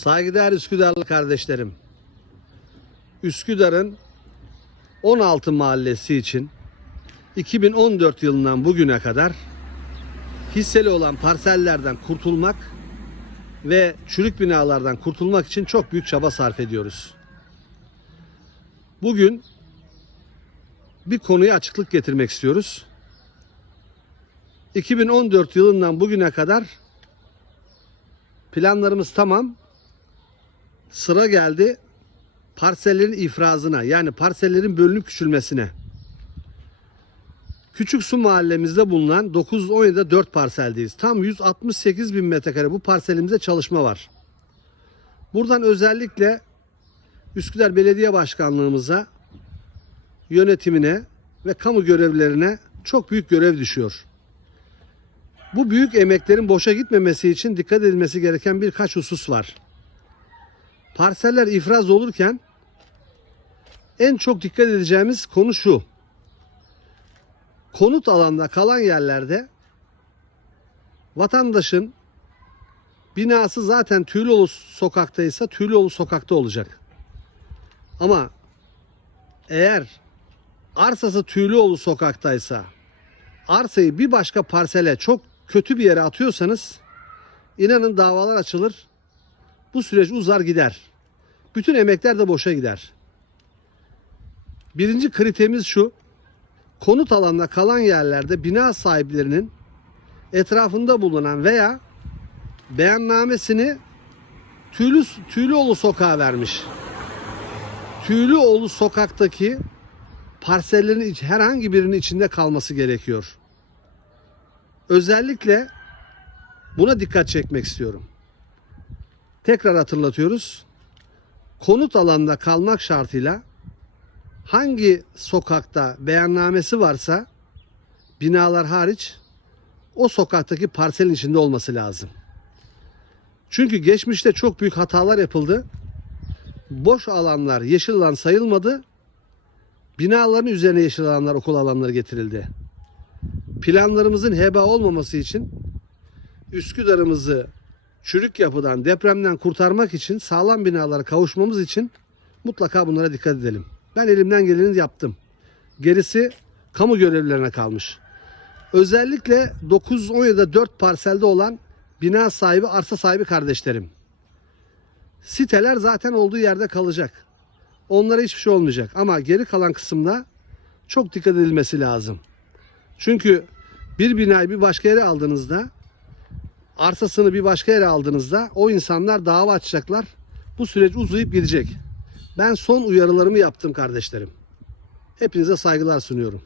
Saygıdeğer Üsküdarlı kardeşlerim. Üsküdar'ın 16 mahallesi için 2014 yılından bugüne kadar hisseli olan parsellerden kurtulmak ve çürük binalardan kurtulmak için çok büyük çaba sarf ediyoruz. Bugün bir konuya açıklık getirmek istiyoruz. 2014 yılından bugüne kadar planlarımız tamam. Sıra geldi parsellerin ifrazına yani parsellerin bölünüp küçülmesine. Küçük Su mahallemizde bulunan 917'de 4 parseldeyiz. Tam 168 bin metrekare bu parselimizde çalışma var. Buradan özellikle Üsküdar Belediye Başkanlığımıza, yönetimine ve kamu görevlilerine çok büyük görev düşüyor. Bu büyük emeklerin boşa gitmemesi için dikkat edilmesi gereken birkaç husus var. Parseller ifraz olurken en çok dikkat edeceğimiz konu şu. Konut alanda kalan yerlerde vatandaşın binası zaten Tüylüoğlu sokaktaysa Tüylüoğlu sokakta olacak. Ama eğer arsası Tüylüoğlu sokaktaysa arsayı bir başka parsele çok kötü bir yere atıyorsanız inanın davalar açılır. Bu süreç uzar gider. Bütün emekler de boşa gider. Birinci kriterimiz şu. Konut alanında kalan yerlerde bina sahiplerinin etrafında bulunan veya beyannamesini Tüylü, Tüylüoğlu sokağa vermiş. Tüylüoğlu sokaktaki parsellerin herhangi birinin içinde kalması gerekiyor. Özellikle buna dikkat çekmek istiyorum. Tekrar hatırlatıyoruz. Konut alanında kalmak şartıyla hangi sokakta beyannamesi varsa binalar hariç o sokaktaki parselin içinde olması lazım. Çünkü geçmişte çok büyük hatalar yapıldı. Boş alanlar yeşil alan sayılmadı. Binaların üzerine yeşil alanlar, okul alanları getirildi. Planlarımızın heba olmaması için Üsküdar'ımızı çürük yapıdan, depremden kurtarmak için sağlam binalara kavuşmamız için mutlaka bunlara dikkat edelim. Ben elimden geleni yaptım. Gerisi kamu görevlilerine kalmış. Özellikle 917'de 4 parselde olan bina sahibi, arsa sahibi kardeşlerim. Siteler zaten olduğu yerde kalacak. Onlara hiçbir şey olmayacak. Ama geri kalan kısımda çok dikkat edilmesi lazım. Çünkü bir binayı bir başka yere aldığınızda arsasını bir başka yere aldığınızda o insanlar dava açacaklar. Bu süreç uzayıp gidecek. Ben son uyarılarımı yaptım kardeşlerim. Hepinize saygılar sunuyorum.